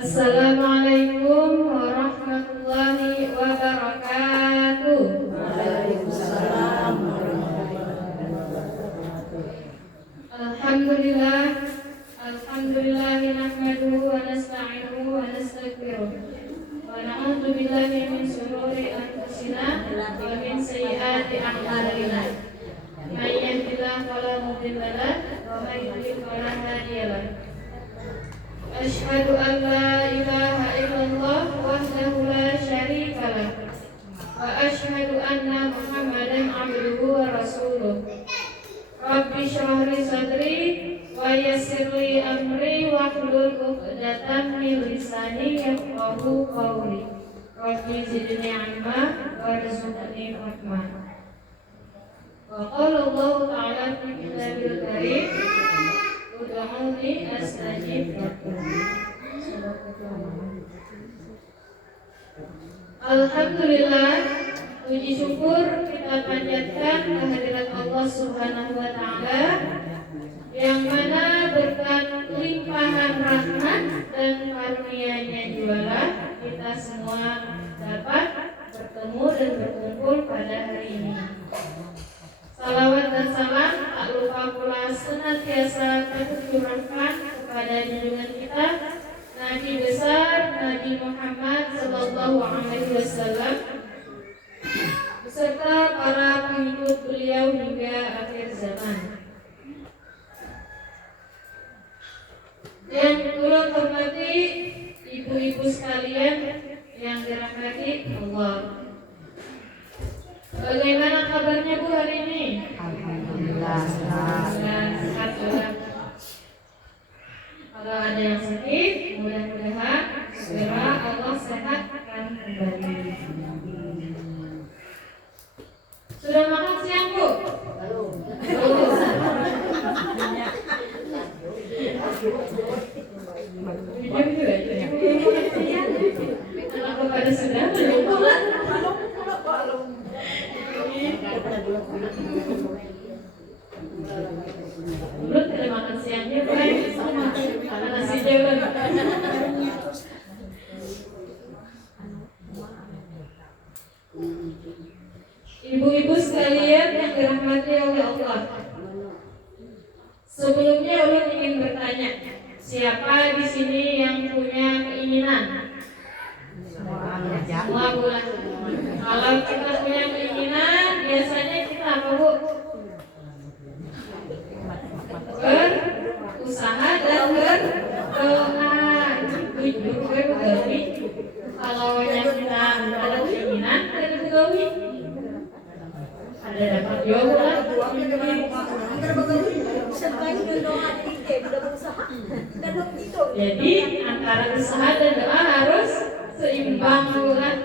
Assalamualaikum warahmatullahi wabarakatuh. Waalaikumsalam warahmatullahi wabarakatuh. Alhamdulillah nahmaduhu wa nasta'inuhu wa nastaghfiruh wa na'udzu billahi min shururi anfusina wa min sayyiati a'malina. May yahdihillahu fala mudilla lahu wa may yudlil fala hadiya lahu. Asyhadu an la ilaha illallah wahdahu la syarika lah wa asyhadu anna Muhammadan abduhu wa rasuluh. Rabbi shrah li sadri wa yassir li amri wahlul 'uqdatam min lisani yafqahu qawli. Rabbi zidni 'ilma warzuqni hikmah. Wa qala Allah ta'ala fi kitabil karim ud'uni astajib lakum. Alhamdulillah, puji syukur kita panjatkan kehadirat Allah Subhanahu wa taala yang mana berkat limpahan rahmat dan karunia-Nya jualah kita semua dapat bertemu dan berkumpul pada hari ini. Salawat dan salam tak lupa pula senantiasa tercurahkan kepada junjungan kita Nabi besar Nabi Muhammad sallallahu alaihi wasallam beserta para pengikut beliau hingga akhir zaman. Yang turut hormati ibu-ibu sekalian yang dirahmati Allah. Bagaimana kabarnya Bu hari ini? Alhamdulillah. Sehat ya. Kalau ada yang sakit, mudah-mudahan segera Allah sehatkan kembali. Sudah makan siang Bu? Belum. Jujur juga ya. Kenapa pada sudah? Belum tidak makan siangnya, baik. Makan nasi jalan. Ibu-ibu sekalian yang dirahmati oleh Allah. Sebelumnya ulun ingin bertanya, siapa di sini yang punya keinginan? Semua bulan. Kalau kita punya keinginan, biasanya kita apa Bu? Berusaha dan berdoa. Jujur bergawi. Kalau kita ada keinginan, ada bergawi. Ada dapat jawab lah. Jadi antara usaha dan doa harus seimbang bukan?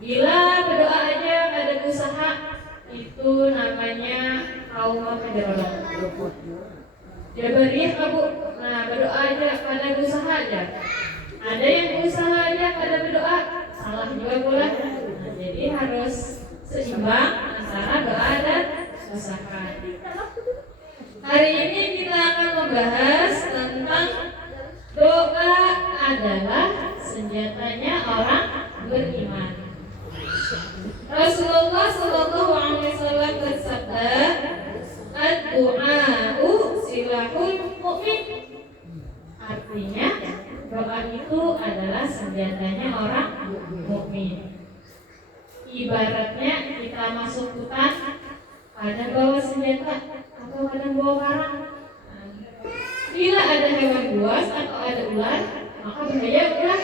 Bila berdoa aja ada usaha, itu namanya kaum federal. Jabariyah Bu. Nah, berdoa aja pada usaha aja. Ada yang usaha aja pada berdoa, salah juga pula. Nah, jadi harus seimbang antara doa dan usaha. Hari ini kita akan membahas tentang doa adalah senjatanya orang beriman. Rasulullah Shallallahu Alaihi Wasallam bersabda, "Ad-du'a'u silahul mu'min." Artinya doa itu adalah senjatanya orang mukmin. Ibaratnya kita masuk hutan, kadang bawa senjata atau kadang bawa parang. Bila ada hewan buas atau ada ular, maka bahaya ular.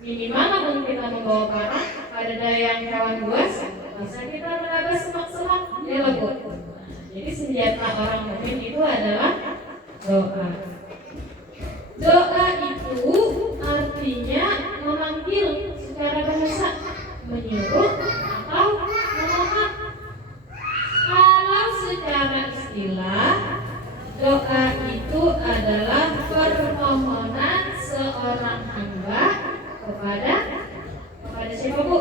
Minimal namun kita membawa barang pada daya yang hewan buas, bisa kita menabas semak-semak, ya Bu. Jadi senjata orang mukmin itu adalah doa. Doa itu artinya memanggil secara bahasa, menyuruh atau memohon. Kalau secara istilah, doa itu adalah permohonan seorang hamba kepada siapa Bu?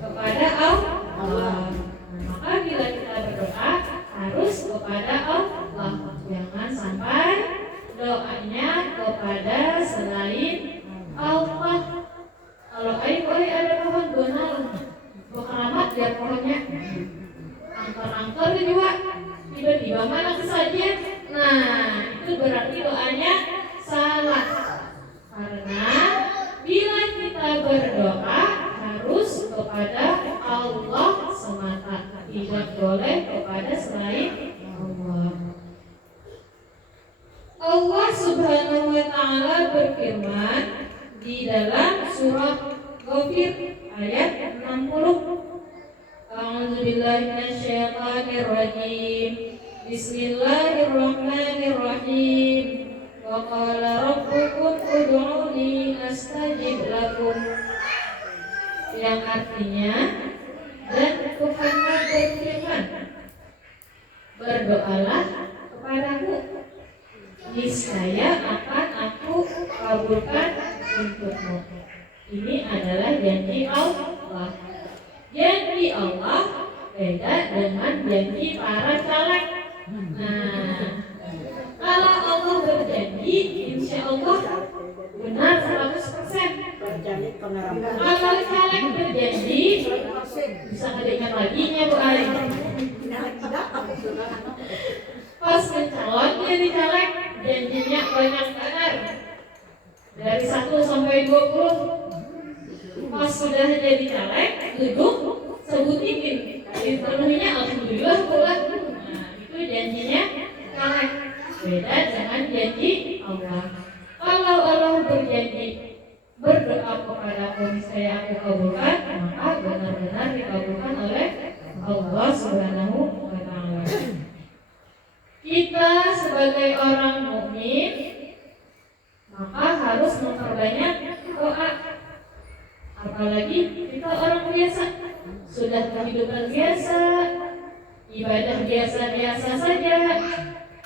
Kepada Allah. Maka bila kita berdoa harus kepada Allah, jangan sampai doanya kepada selain Allah. Kalau ada pohon benar, keramat biar pohonnya angker-angker juga, tiba-tiba mana saja. Nah, itu berarti doanya salah. Karena bila kita berdoa harus kepada Allah semata, tidak boleh kepada selain Allah. Allah Subhanahu wa taala berfirman di dalam surah Ghafir ayat 60. A'udzubillahi minasyaitonir rajim. Bismillahirrahmanirrahim. Wa qala rabbukum ud'uni astajib lakum. Yang artinya, dan Tuhanmu berfirman, berdoalah kepadaku, niscaya akan aku kabulkan untukmu. Ini adalah janji Allah. Janji Allah beda dengan janji para caleg. Nah, kalau Allah berjanji, insya Allah benar 100%. Kalau caleg berjanji, bisa ngedikan lagi nya Bu Aling. Pas mencalon jadi caleg, janjinya banyak benar. Dari 1 sampai 20. Pas sudah jadi caleg, duduk, sebutin dipenuhinya alhamdulillah buat. Nah, itu janjinya caleg. Beda dengan janji Allah. Kalau Allah berjanji, berdoa kepadaku niscaya aku kabulkan, maka benar-benar dikabulkan oleh Allah Subhanahu wa taala. Kita sebagai orang mukmin maka harus memperbanyak doa. Apalagi kita orang biasa, sudah kehidupan biasa, ibadah biasa-biasa saja,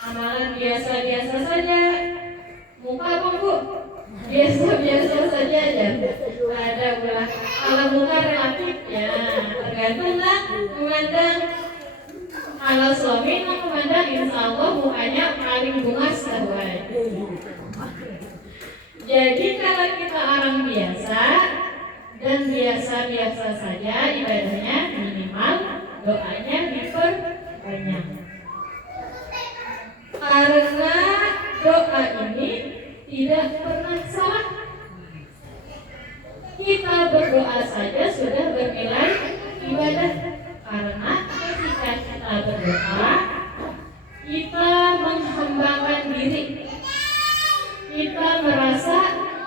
amalan biasa-biasa saja, muka apa Bu? Biasa-biasa saja ya. Ada pula kalau muka relatif ya, tergantung lah memandang. Kalau suami memandang insya Allah mukanya paling bungas terbaik. Jadi kalau kita orang biasa dan biasa-biasa saja ibadahnya, minimal doanya diperbanyak. Karena doa ini tidak pernah salah. Kita berdoa saja sudah bernilai ibadah. Karena ketika kita berdoa, kita menghambakan diri. Kita merasa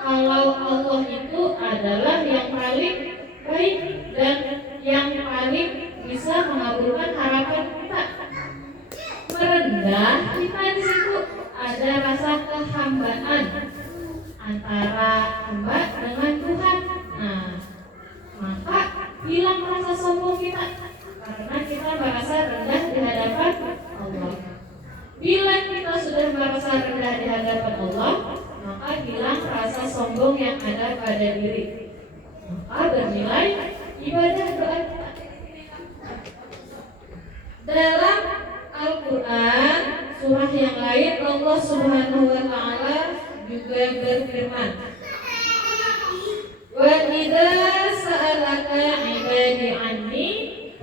kalau Allah itu adalah yang paling baik dan yang paling bisa mengabulkan harapan kita. Merendah kita di situ ada rasa kehambaan antara hamba dengan Tuhan. Nah, maka hilang rasa sombong kita karena kita merasa rendah di hadapan Allah. Bila kita sudah merasa rendah di hadapan Allah, maka hilang rasa sombong yang ada pada diri. Maka bernilai ibadah doa kita. Dalam Al-Quran, surah yang lain Allah Subhanahu wa taala juga berfirman, wa idza sa'alaka 'ibadi 'anni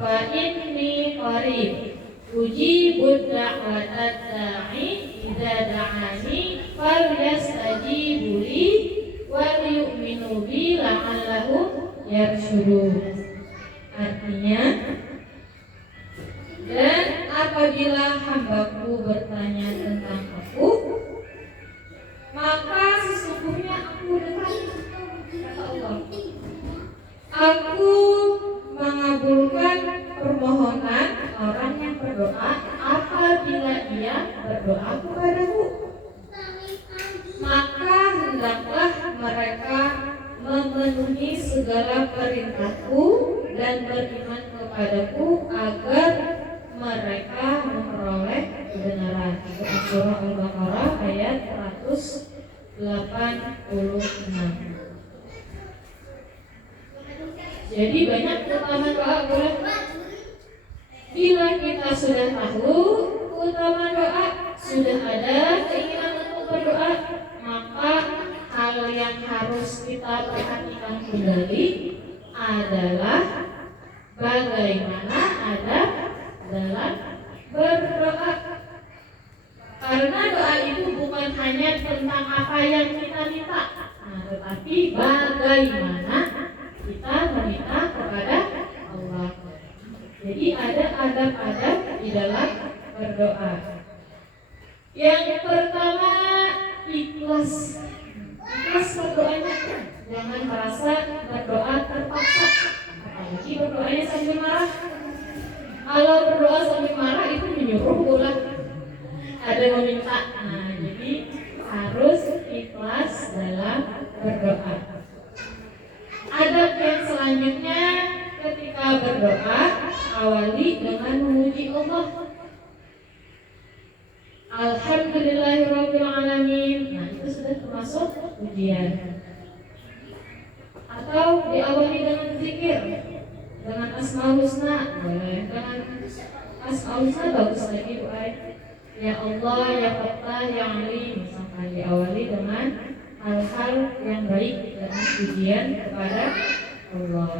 fa inni qarib ujibu da'watad da'i idza da'ani falyastajibu li wal yu'minu bi la'allahum yarshudun. Artinya, dan apabila hambaku bertanya tentang aku, maka sesungguhnya aku dekat. Aku mengabulkan permohonan orang yang berdoa apabila ia berdoa kepadaku. Maka hendaklah mereka memenuhi segala perintahku dan beriman kepadaku agar mereka memperoleh kebenaran. Surah Al-Baqarah ayat 186. Jadi banyak keutamaan doa, boleh. Bila kita sudah tahu keutamaan doa, sudah ada keinginan untuk berdoa, maka hal yang harus kita perhatikan kembali adalah bagaimana adab dalam berdoa. Karena doa itu bukan hanya tentang apa yang kita minta, tetapi bagaimana kita meminta kepada Allah. Jadi ada adab-adab di dalam berdoa. Yang pertama, ikhlas. Ikhlas berdoanya. Jangan merasa berdoa terpaksa, apalagi berdoanya sambil marah. Kalau berdoa sambil marah itu menyuruh pula ada meminta. Jadi harus ikhlas dalam berdoa. Adab yang selanjutnya, ketika berdoa awali dengan memuji Allah. Alhamdulillahirrahmanirrahim. Itu sudah termasuk pujian. Atau diawali dengan zikir, dengan asmaul husna, boleh. Dengan asmaul husna bagus lagi doa. Ya Allah, ya Fattah, ya Alim. Misalkan diawali dengan hal-hal yang baik dan pujian kepada Allah.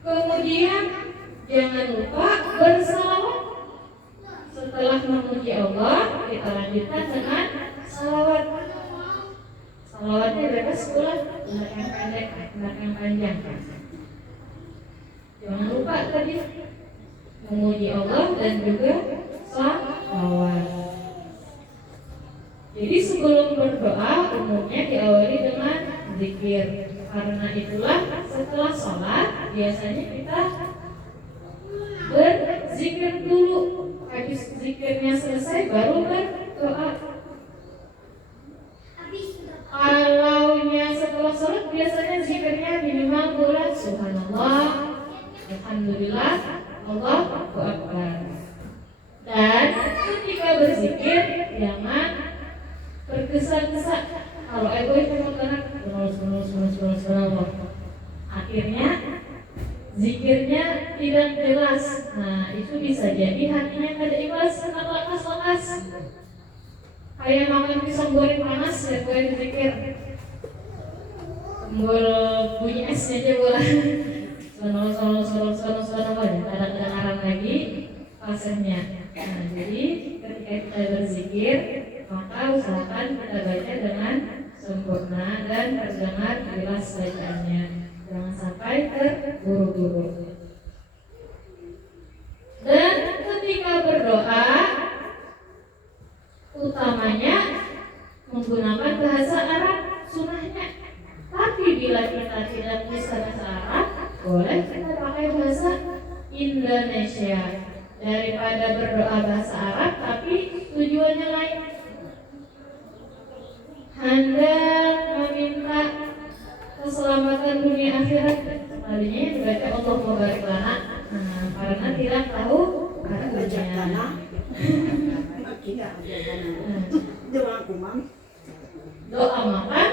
Kemudian jangan lupa bersalawat. Setelah memuji Allah, kita lanjutkan dengan salawat. Salawatnya berapa? 10, enggak yang pendek, enggak yang panjang. Jangan lupa tadi memuji Allah dan juga salawat. Jadi sebelum berdoa umumnya diawali dengan zikir. Karena itulah setelah sholat biasanya kita berzikir dulu. Habis zikirnya selesai baru berdoa. Kalaunya setelah sholat biasanya zikirnya minimal bulan subhanallah, alhamdulillah, Allahu akbar. Dan ketika berzikir jangan tergesa-gesa. Kalau egois memang karena akhirnya zikirnya tidak jelas. Nah, itu bisa jadi hatinya tidak ikhlas, karena lekas-lekas. Kayak makan pisang goreng panas ya, gue berzikir. Bunyi esnya aja boleh. Kadang-kadang arang lagi pasirnya. Nah, jadi ketika kita berzikir, maka usahakan kita baca dengan sempurna dan terdengar jelas bacaannya. Jangan sampai terburu-buru. Dan ketika berdoa, utamanya menggunakan bahasa Arab sunnahnya. Tapi bila kita tidak bisa bahasa Arab, boleh kita pakai bahasa Indonesia. Daripada berdoa bahasa Arab tapi tujuannya lain. Hendak meminta keselamatan dunia akhirat, tadinya dibaca Allah mubarik lana. Karena tidak tahu artinya. Doa makan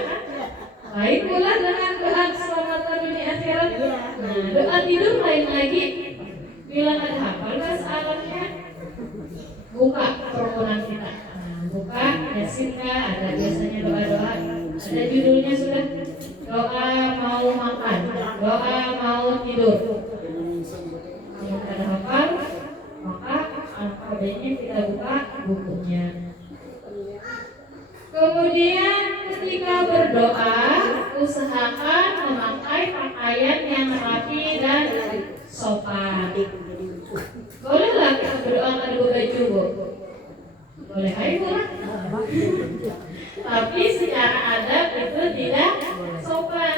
lain pula dengan doa keselamatan dunia akhirat. Doa tidur lain lagi. Bila ada hafal bahasa Arabnya, buka permohonan kita. Buka Yasin ada biasanya doa-doa. Ada judulnya sudah. Doa mau makan, doa mau tidur. Kalau ada hafal, maka alfabetnya kita buka bukunya. Kemudian ketika berdoa, usahakan memakai pakaian yang rapi dan sopan. Bolehlah kita berdoa dengan baju, Bu? Boleh aja, tapi secara adab itu tidak sopan.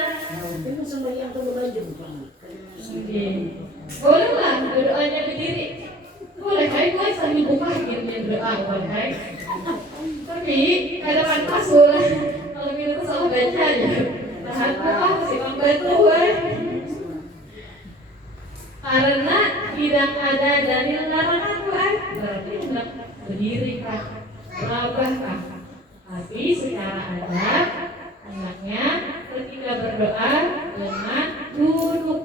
sembahyang ke baju. Bolehlah berdoanya berdiri. Boleh, hai boleh sambil buka gitu berdoa boleh. Tapi kadang pas boleh kalau kita salah baca ya. Tahan apa sih membantu boleh. Karena tidak ada dalil larangan Tuhan, berarti hendak berdiri kah, berabah kah. Tapi secara adab hendaknya ketika berdoa dengan duduk.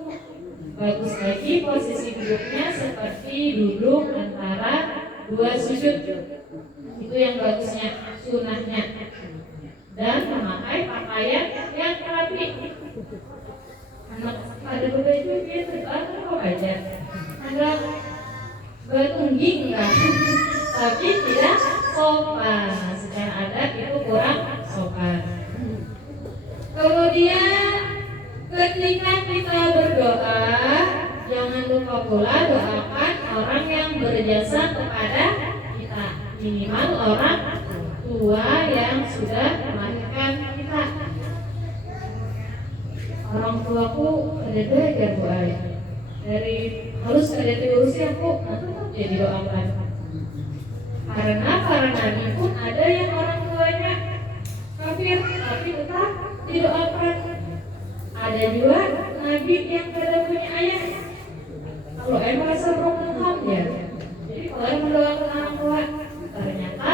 Bagus lagi posisi duduknya seperti duduk antara dua sujud. Itu yang bagusnya, sunahnya. Dan memakai pakaian yang rapi. Anak ada berbaju gitu, atau aja. Ada bertungging enggak? Tapi tidak sopan. Secara adat itu kurang sopan. Kemudian ketika kita berdoa, jangan lupa pula doakan orang yang berjasa kepada kita. Minimal orang tua yang sudah melahirkan kita. Orang tuaku ada belajar Bu Ai. Dari harus ada diurusi aku, tetap jadi doakan. Karena para nabi pun ada yang orang tuanya kafir, tapi tetap didoakan. Ada juga nabi yang tidak punya ayah. Kalau merasa beruntung ya. Jadi kalau mendoakan orang tua, ternyata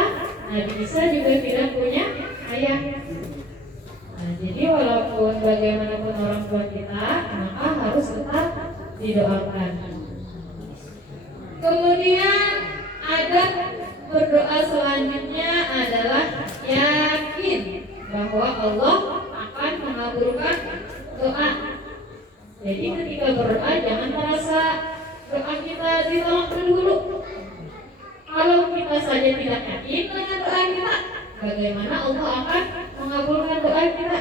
Nabi Isa juga tidak punya ayah. Nah, jadi walaupun bagaimanapun orang tua kita, maka harus tetap didoakan. Kemudian ada berdoa selanjutnya adalah yakin bahwa Allah akan mengabulkan doa. Jadi ketika berdoa jangan merasa doa kita ditolak dulu. Kalau kita saja tidak yakin dengan doa kita, bagaimana Allah akan mengabulkan doa kita?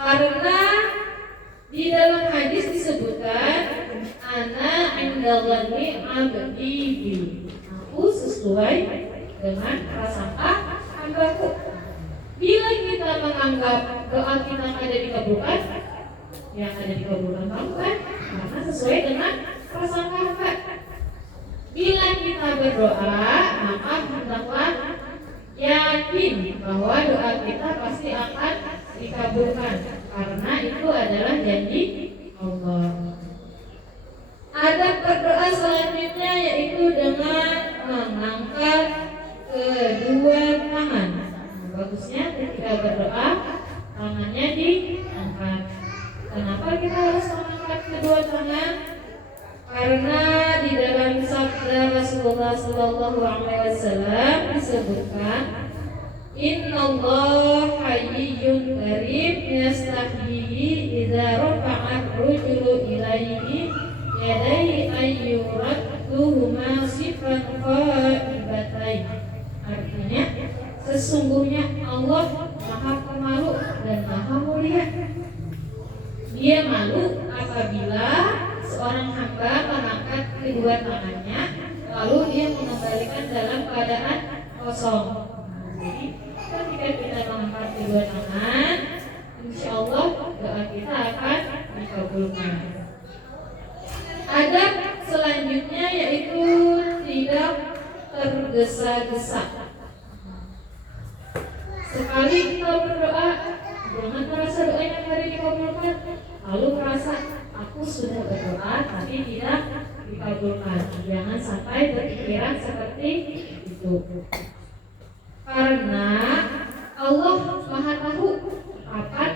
Karena di dalam hadis disebutkan ana indalladzi abdi bi. Aku sesuai dengan prasangka hambaku. Bila kita menganggap doa kita ada dikabulkan, yang ada dikabulkan kan? Karena sesuai dengan prasangka hamba. Bila kita berdoa, maka hendaklah yakin bahwa doa kita pasti akan dikabulkan, karena itu adalah janji Allah. Ada berdoa selanjutnya yaitu dengan mengangkat kedua tangan. Bagusnya ketika berdoa tangannya diangkat. Kenapa kita harus mengangkat kedua tangan? Karena di dalam sabda Rasulullah SAW disebutkan, Innallaha hayyun karim yastahyihi idza rafa'a ar-rajulu ilaihi yadayhi ayyuradduhuma sifan qaibatain. Artinya, sesungguhnya Allah Maha Pemalu dan Maha Mulia. Dia malu apabila seorang hamba mengangkat kedua tangannya lalu dia mengembalikan dalam keadaan kosong. Jadi ketika kita mengangkat kedua tangan, insya Allah doa kita akan dikabulkan. Adab selanjutnya yaitu tidak tergesa-gesa. Sekali kita berdoa, jangan merasa doanya hari dikabulkan, lalu merasa aku sudah berdoa tapi tidak dikabulkan. Jangan sampai berpikiran seperti itu. Karena Allah Maha tahu kapan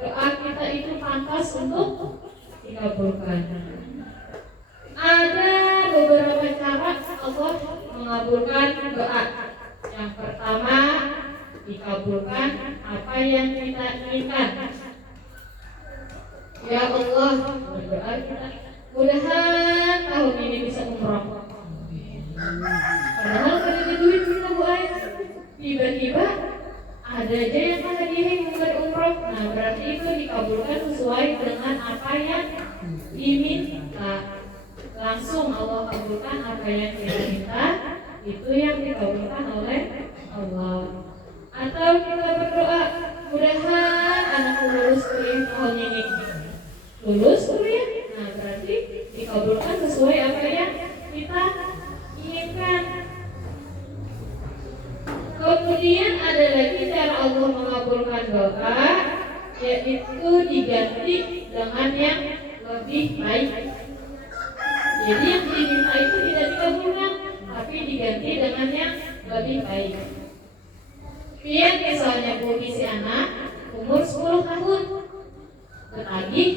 doa kita itu pantas untuk dikabulkan. Ada beberapa cara Allah mengabulkan doa. Yang pertama, dikabulkan apa yang kita inginkan. Ya Allah, berdoa kita mudahan tahun ini bisa umroh. Padahal kada ada duit kita Bu Ai. Tiba-tiba ada aja yang hadiah bukan umroh. Nah, berarti itu dikabulkan sesuai dengan apa yang diminta. Langsung Allah kabulkan apa yang kita minta, itu yang dikabulkan oleh Allah. Atau kita berdoa, mudahan anakku lulus kuliah tahun ini tulus ya. Nah berarti dikabulkan sesuai apa yang kita inginkan. Kemudian ada lagi cara Allah mengabulkan doa, yaitu diganti dengan yang lebih baik. Jadi yang diminta itu tidak dikabulkan, tapi diganti dengan yang lebih baik. Biar misalnya Bu si anak umur 10 tahun bertagih,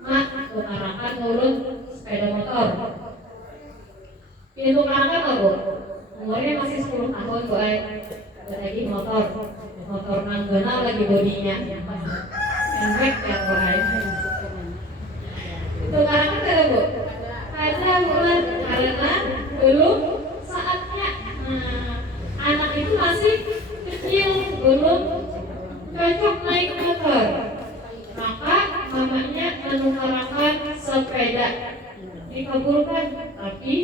mak tukarakan nurun sepeda motor. Pintu karangan nggak Bu? Umurnya masih 10 tahun Bu bertagih motor nanggana lagi bodinya enrek ya Bu tukarangan ada Bu? Ada Bu, karena belum saatnya. Anak itu masih kecil, belum cocok naik motor, maka mamanya menukarakan sepeda, dikabulkan, tapi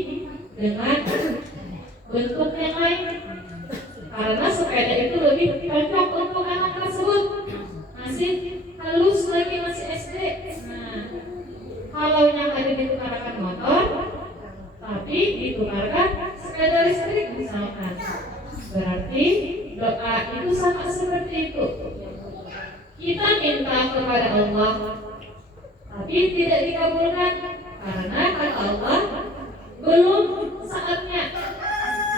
dengan bentuk yang lain, karena sepeda itu lebih cocok untuk anak tersebut, masih halus lagi, masih SD. Kalau yang ada ditukarkan motor, tapi ditukarkan sepeda listrik misalkan, berarti doa itu sama seperti itu. Kita minta kepada Allah, tapi tidak dikabulkan karena kata Allah belum saatnya.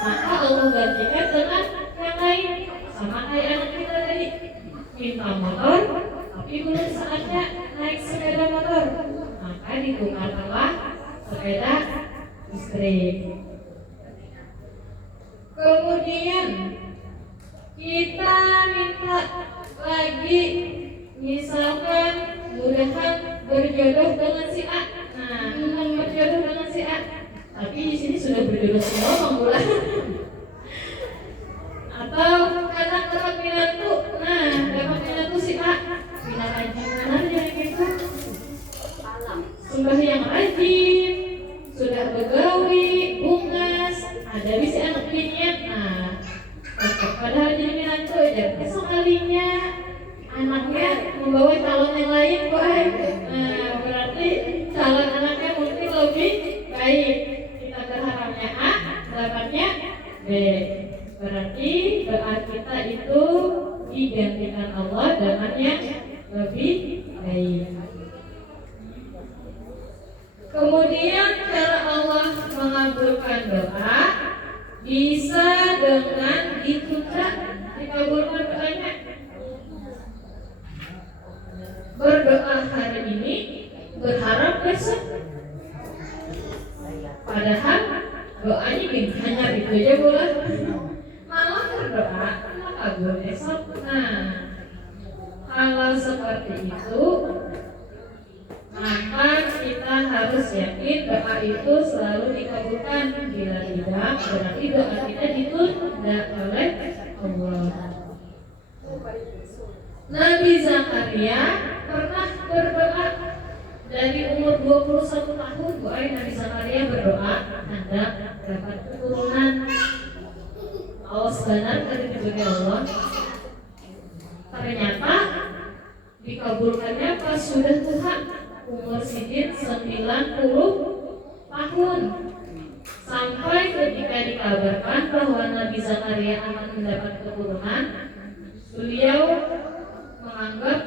Maka Allah gantikan dengan yang lain. Sama kayak anak kita tadi, minta motor, tapi belum saatnya naik sepeda motor, maka ditukarkanlah sepeda listrik. Kemudian kita minta lagi, misalkan mudahan berjodoh dengan si A. Nah, berjodoh dengan si A. Tapi di sini sudah berjodoh semua Bang. Atau anak dapat minatu. Nah, dapat minatu si A. Pindah haji mana jadi gitu? Sudah yang rajin, sudah begawi, bungas, ada bisa anak binian. Nah, padahal jadi minatu aja. Sekalinya anaknya membawa calon yang lain, nah berarti calon anaknya mungkin lebih baik. Kita berharapnya A, dapatnya B. Berarti doa kita itu digantikan Allah dengan yang lebih baik. Kemudian cara Allah mengabulkan doa bisa dengan ditunda, dikabulkan doanya. Berdoa hari ini, berharap besok. Padahal doanya gini, hanya itu aja boleh. Malah berdoa, malah kabul besok. Nah, kalau seperti itu, maka kita harus yakin doa itu selalu dikabulkan. Bila tidak, berarti doa kita ditunda oleh Allah. Nabi Zakaria pernah berdoa dari umur 21 tahun. Nabi Zakaria berdoa hendak dapat keturunan. Awas benar tadi diberi Allah. Ternyata dikabulkannya pas sudah tua, umur sidin 90 tahun. Sampai ketika dikabarkan bahwa Nabi Zakaria akan mendapat keturunan, beliau menganggap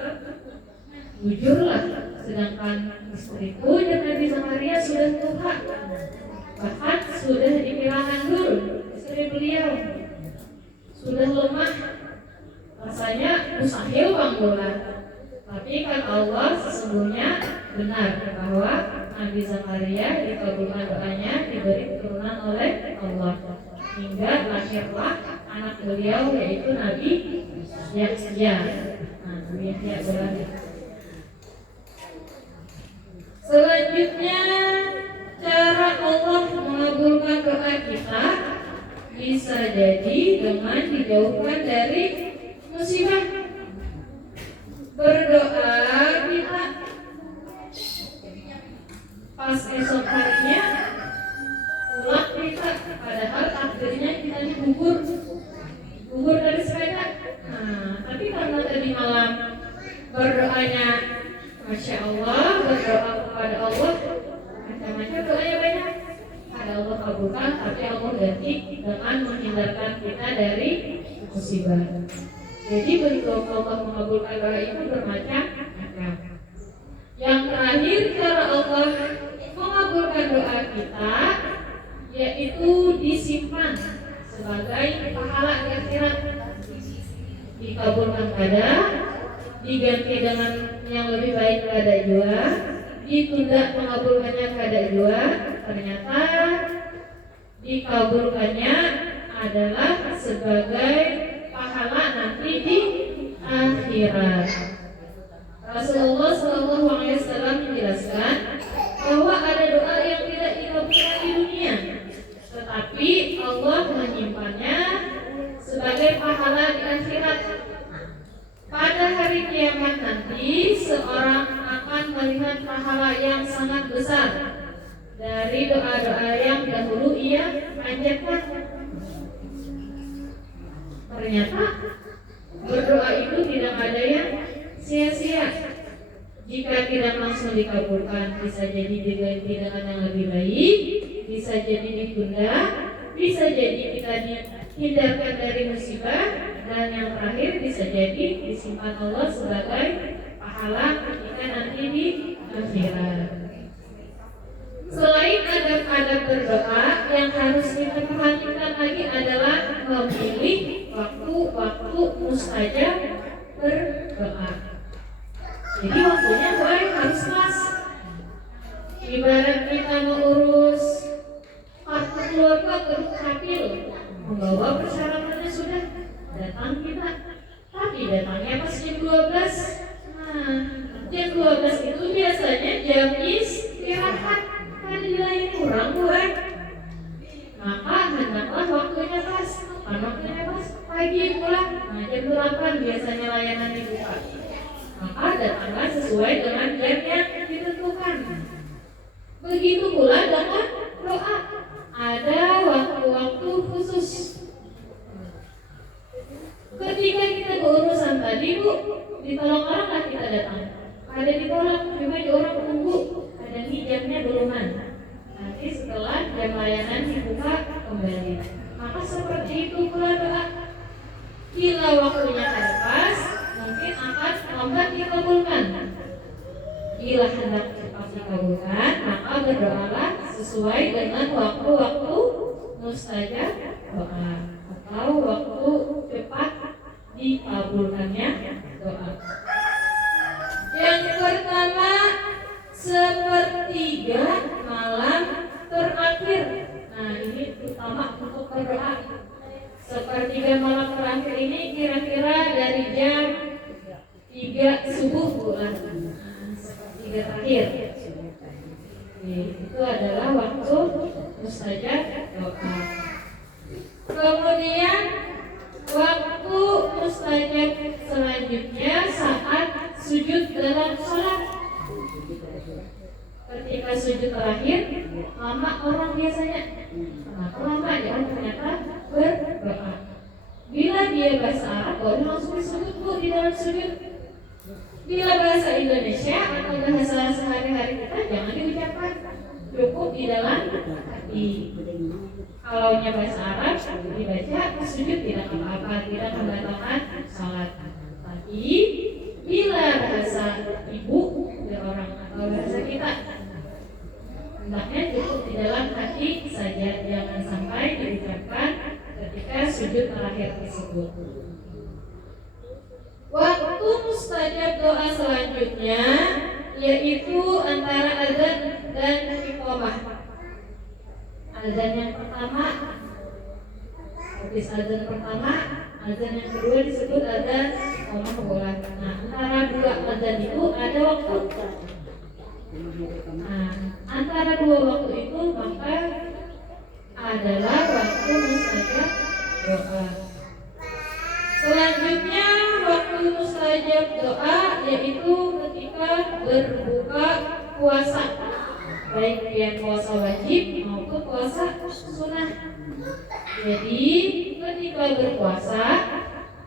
jujurlah, sedangkan istriku dan Nabi Zakaria sudah tua, bahkan sudah dibilang dulu istri beliau sudah lemah, rasanya mustahil Bang. Tapi kan Allah sesungguhnya benar bahwa Nabi Zakaria dikabulkan doanya, diberi keturunan oleh Allah, hingga lahirlah anak beliau yaitu Nabi Yahya. Nabi Yahya berani. Selanjutnya, cara Allah mengabulkan doa kita bisa jadi dengan dijauhkan dari musibah. Berdoa kita pas esok harinya pulang kita, padahal akhirnya kita dikubur dari sepeda. Nah, tapi karena tadi malam berdoanya Masya Allah, berdoa kepada Allah macam-macam doanya banyak. Ada Allah kabulkan, tapi Allah ganti dengan menghindarkan kita dari musibah. Jadi bentuk Allah mengabulkan doa itu bermacam-macam. Yang terakhir cara Allah mengabulkan doa kita yaitu disimpan sebagai pahala di akhirat. Dikabulkan pada, diganti dengan yang lebih baik pada jua, ditunda mengabulkannya pada jua, ternyata dikabulkannya adalah sebagai pahala nanti di akhirat. Rasulullah SAW menjelaskan bahwa ada doa yang tidak dikabulkan di dunia, tetapi Allah menyimpannya sebagai pahala di akhirat. Pada hari kiamat nanti, seorang akan melihat pahala yang sangat besar dari doa-doa yang dahulu ia panjatkan. Ternyata berdoa itu tidak ada yang sia-sia. Jika tidak langsung dikabulkan, bisa jadi diganti dengan yang lebih baik, bisa jadi ditunda, bisa jadi kita dihindarkan dari musibah, dan yang terakhir bisa jadi disimpan Allah sebagai pahala ketika nanti di akhirat. Selain adab-adab berdoa, yang harus kita perhatikan lagi adalah memilih waktu-waktu mustajab berdoa. Jadi waktunya harus pas. Ibarat kita mengurus kartu keluarga ke dukcapil, membawa persyaratannya sudah, datang kita, tapi datangnya pas jam 12. Nah, jam 12 itu biasanya jam istirahat, kan nilai kurang buat. Maka hendaklah waktunya pas. Kan waktunya pas pagi pulang. Nah, jam 8 biasanya layanan dibuka. Maka datanglah sesuai dengan jam yang ditentukan. Begitu pula dengan doa. Ada waktu-waktu khusus. Ketika kita berurusan tadi, Bu, ditolong orang lah kita datang. Ada ditolak, cuma orang tunggu. Ada nih jamnya beluman. Nanti setelah jam layanan dibuka kembali. Maka seperti itu pula doa. Bila waktunya ada pas, mungkin akan lambat dikabulkan. Bila hendak cepat dikabulkan, maka berdoalah sesuai dengan waktu-waktu mustajab doa atau waktu cepat dikabulkannya doa. Yang pertama, sepertiga malam terakhir. Nah, ini utama untuk berdoa. Sepertiga malam terakhir ini kira-kira dari jam 3 subuh bulan. Sepertiga terakhir. Itu adalah waktu mustajab doa. Kemudian waktu mustajab selanjutnya saat sujud dalam sholat. Ketika sujud terakhir, lama orang biasanya. Kenapa lama? Ya ternyata berdoa. Bila dia bahasa Arab, baru langsung disebut Bu di dalam sujud. Bila bahasa Indonesia atau bahasa sehari-hari kita, jangan diucapkan, cukup di dalam hati. Kalau bahasa Arab dibaca sujud tidak apa-apa, tidak membatalkan salat. Tapi bila bahasa ibu dari orang atau bahasa kita, hendaknya cukup di dalam hati saja, jangan sampai diucapkan ketika sujud terakhir tersebut. Waktu mustajab doa selanjutnya yaitu antara azan dan iqamah. Azan yang pertama, habis azan pertama, azan yang kedua disebut azan iqamah bola. Nah, antara dua azan itu ada waktu. Nah, antara dua waktu itu maka adalah waktu mustajab doa. Selanjutnya waktu mustajab doa yaitu ketika berbuka puasa, baik yang puasa wajib maupun puasa sunnah. Jadi ketika berpuasa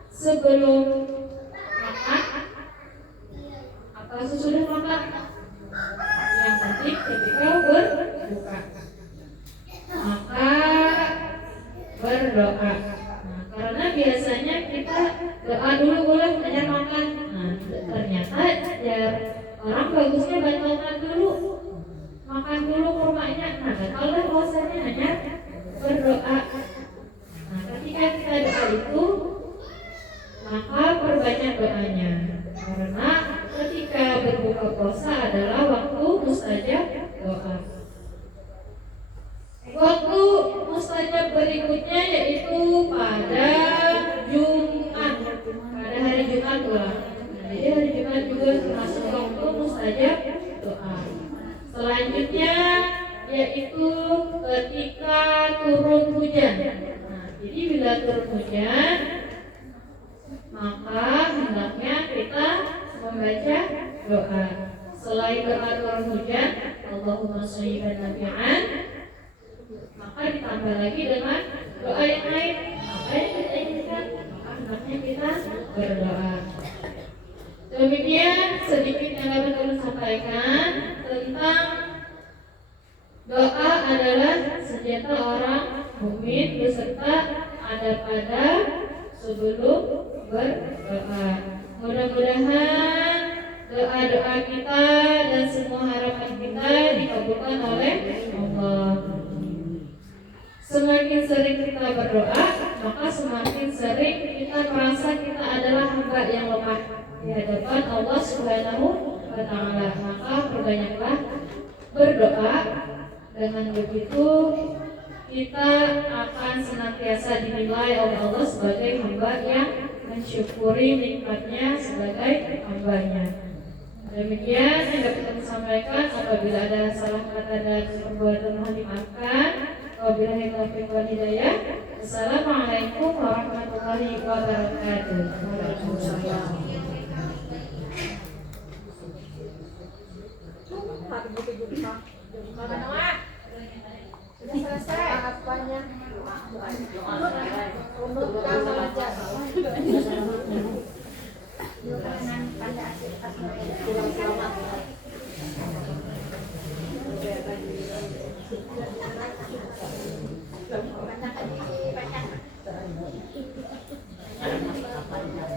sebelum makan Maka sesudah makan, yang penting ketika berbuka, maka berdoa. Nah, karena biasanya kita doa dulu boleh hanya makan. Nah, ternyata ya orang bagusnya batalkan dulu, makan dulu kurmanya. Nah, kalau bahwasanya hanya berdoa. Nah, ketika kita doa itu, maka perbanyak doanya. Karena ketika berbuka puasa adalah waktu mustajab doa. Waktu mustajab berikutnya yaitu pada Jumat, pada hari Jumat pula. Jadi hari Jumat juga termasuk waktu mustajab doa. Selanjutnya yaitu ketika turun hujan. Nah, jadi bila turun hujan, maka hendaknya kita membaca doa. Selain doa turun hujan, Allahumma shayyiban nafi'an, maka ditambah lagi dengan doa yang lain. Apa yang kita inginkan, maka hendaknya kita berdoa. Demikian sedikit yang dapat kami sampaikan tentang doa adalah senjata orang mukmin beserta ada pada sebelum berdoa. Mudah-mudahan doa-doa kita dan semua harapan kita dikabulkan oleh Allah. Semakin sering kita berdoa, maka semakin sering kita merasa kita adalah hamba yang lemah di hadapan Allah Subhanahu wa Ta'ala. Maka perbanyaklah berdoa. Dengan begitu kita akan senantiasa dinilai oleh Allah sebagai hamba yang mensyukuri nikmatnya sebagai hambanya. Demikian yang dapat kami sampaikan. Apabila ada salah kata dan perbuatan mohon dimaafkan. Wabillahi taufiq wal hidayah. Assalamualaikum warahmatullahi wabarakatuh. Waalaikumsalam. Sudah selesai apanya? Untuk kamu aja.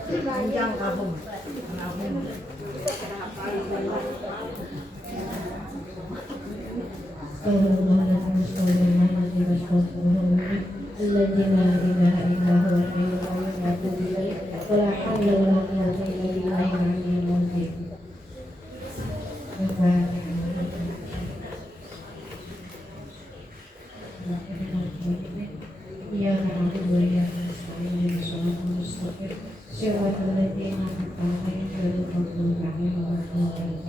Panjang tahun. الذي لا إله إلا هو الحي القيوم وأتوب إليه ولا حول ولا قوة إلا بالله العلي العظيم. إياك نعبد وإياك نستعين اهدنا الصراط المستقيم صراط الذين أنعمت عليهم غير المغضوب عليهم ولا الضالين.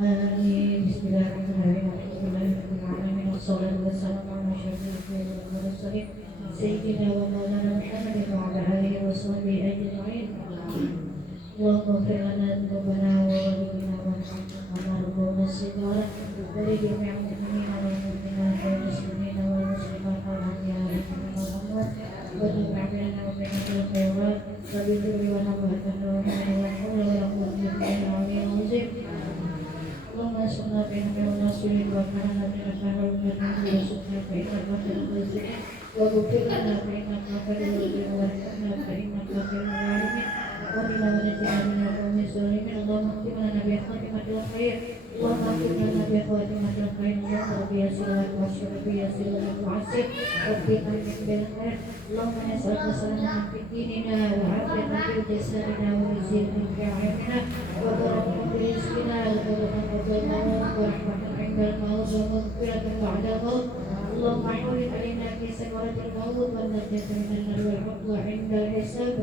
آمين. بسم الله الرحمن الرحيم. الحمد لله رب العالمين والصلاة والسلام على أشرف الأنبياء والمرسلين سيدنا ومولانا محمد وعلى آله وصحبه أجمعين. اللهم اغفر لنا ذنوبنا ووالدينا وارحمنا وارحمنا الصغار ولجميع المؤمنين والمؤمنات والمسلمين والمسلمات والأحياء منهم والأموات وتب علينا وبيننا الخيرات وبالبر والنبوة ولا حول ولا قوة إلا بالله العلي العظيم. اللهم اسقنا بهم ونصرهم وارحمنا بنفعه وبرحمته وارزقنا فإنك خير الرازقين واغفر لنا فإنك خير الراحمين وارحمنا فإنك خير الراحمين وقنا ونجنا من القوم الظالمين. اللهم اختم لنا بخاتمة الخير اللهم اختم لنا بخاتمة الخير اللهم رب يسر لك واشر ربي يسر لك وعسر وفقنا بالخير. اللهم نسألك سلامة في ديننا وعافية في جسدنا وزينة في أعيننا وبركة في رزقنا وبركة قبل الموت ورحمة عند الموت ومغفرة بعد الموت. اللهم حول علينا في سكرة الموت والنجاة من النار والعقوبة عند الحساب.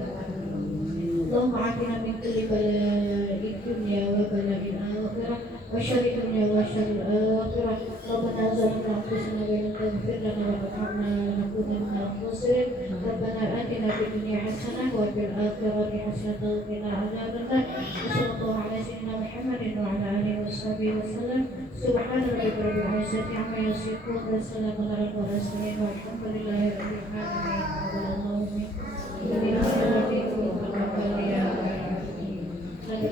اللهم عافنا من كل بلاء الدنيا وبلاء الآخرة وشر الدنيا وشر الآخرة. ربنا ظلمنا أنفسنا وإن لم تغفر لنا وترحمنا لنكونن من الخاسرين. ربنا آتنا في الدنيا حسنة وفي الآخرة حسنة وقنا عذاب النار. وصلى الله على سيدنا محمد وعلى آله وصحبه وسلم. سبحان ربك رب العزة عما يصفون وسلام على المرسلين والحمد لله رب العالمين. تقبل الله منا إنك أنت العليم الحكيم. Ini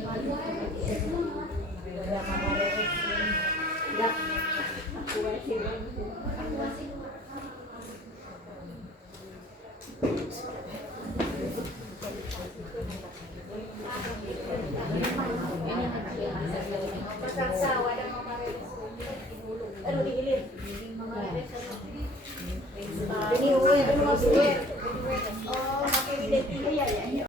uang yang masuk.